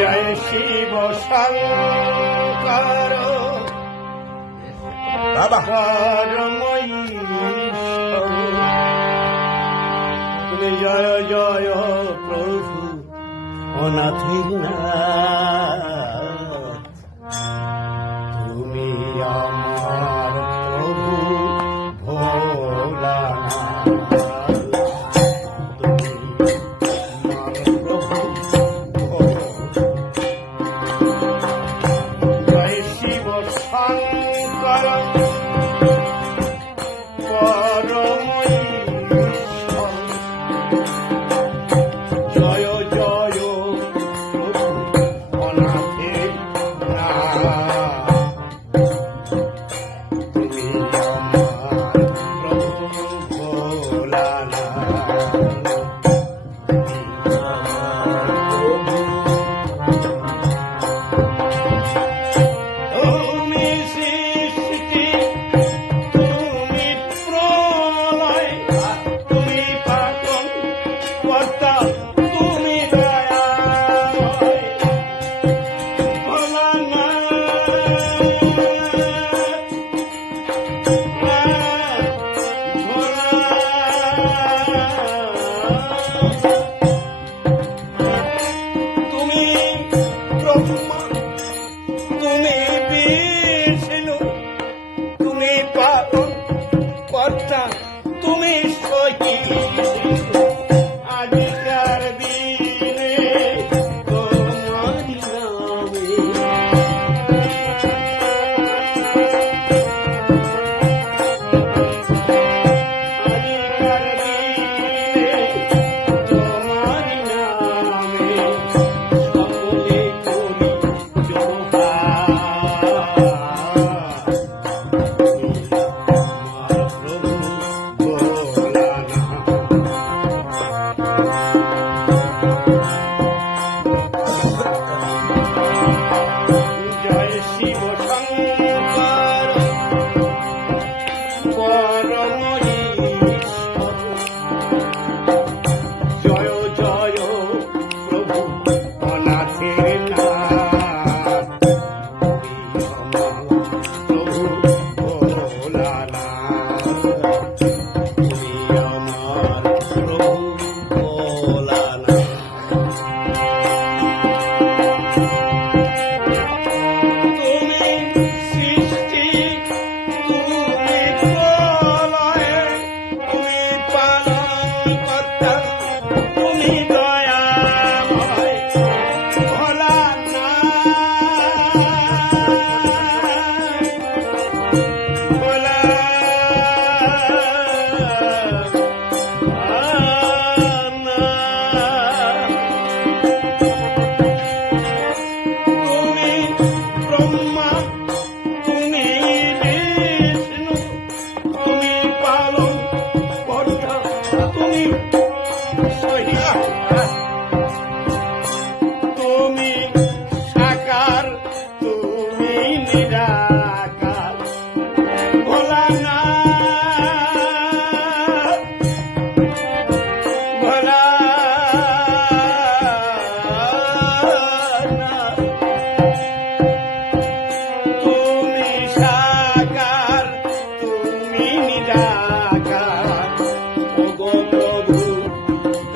জয় শিব শঙ্কর। তুমি জয় জয় প্রভু অনাথের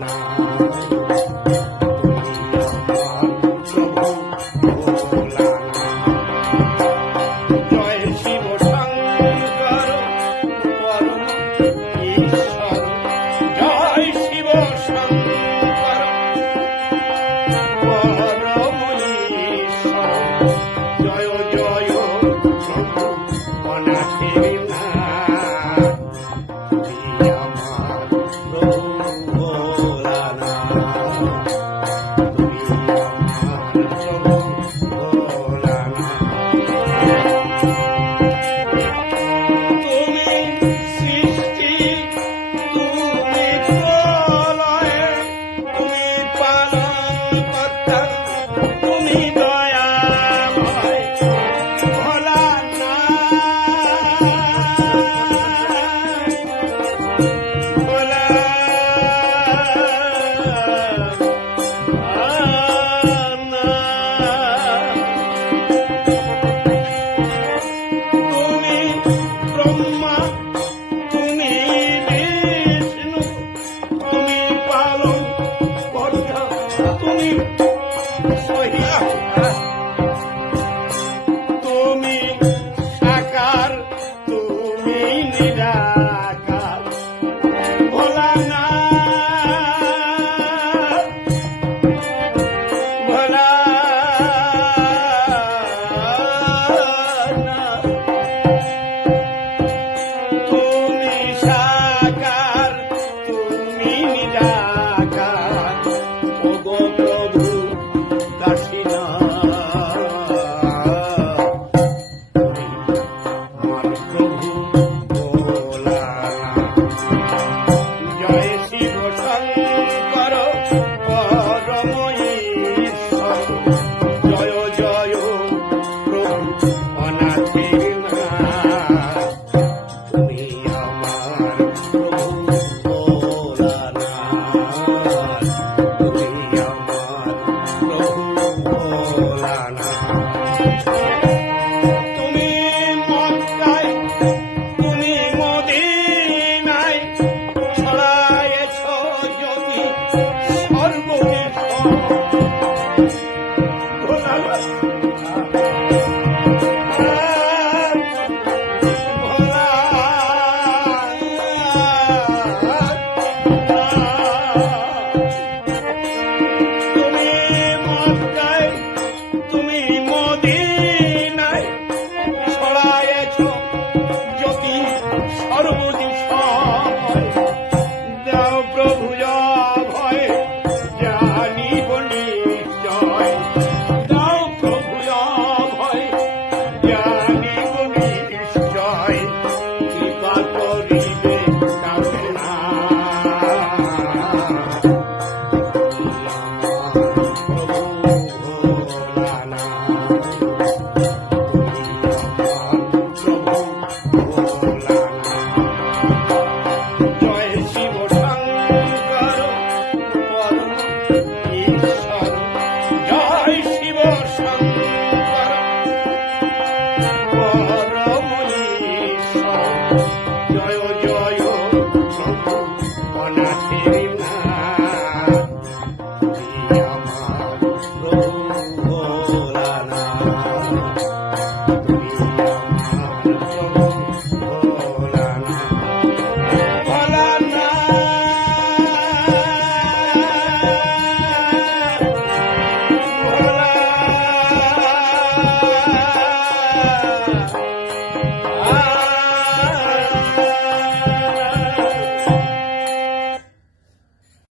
না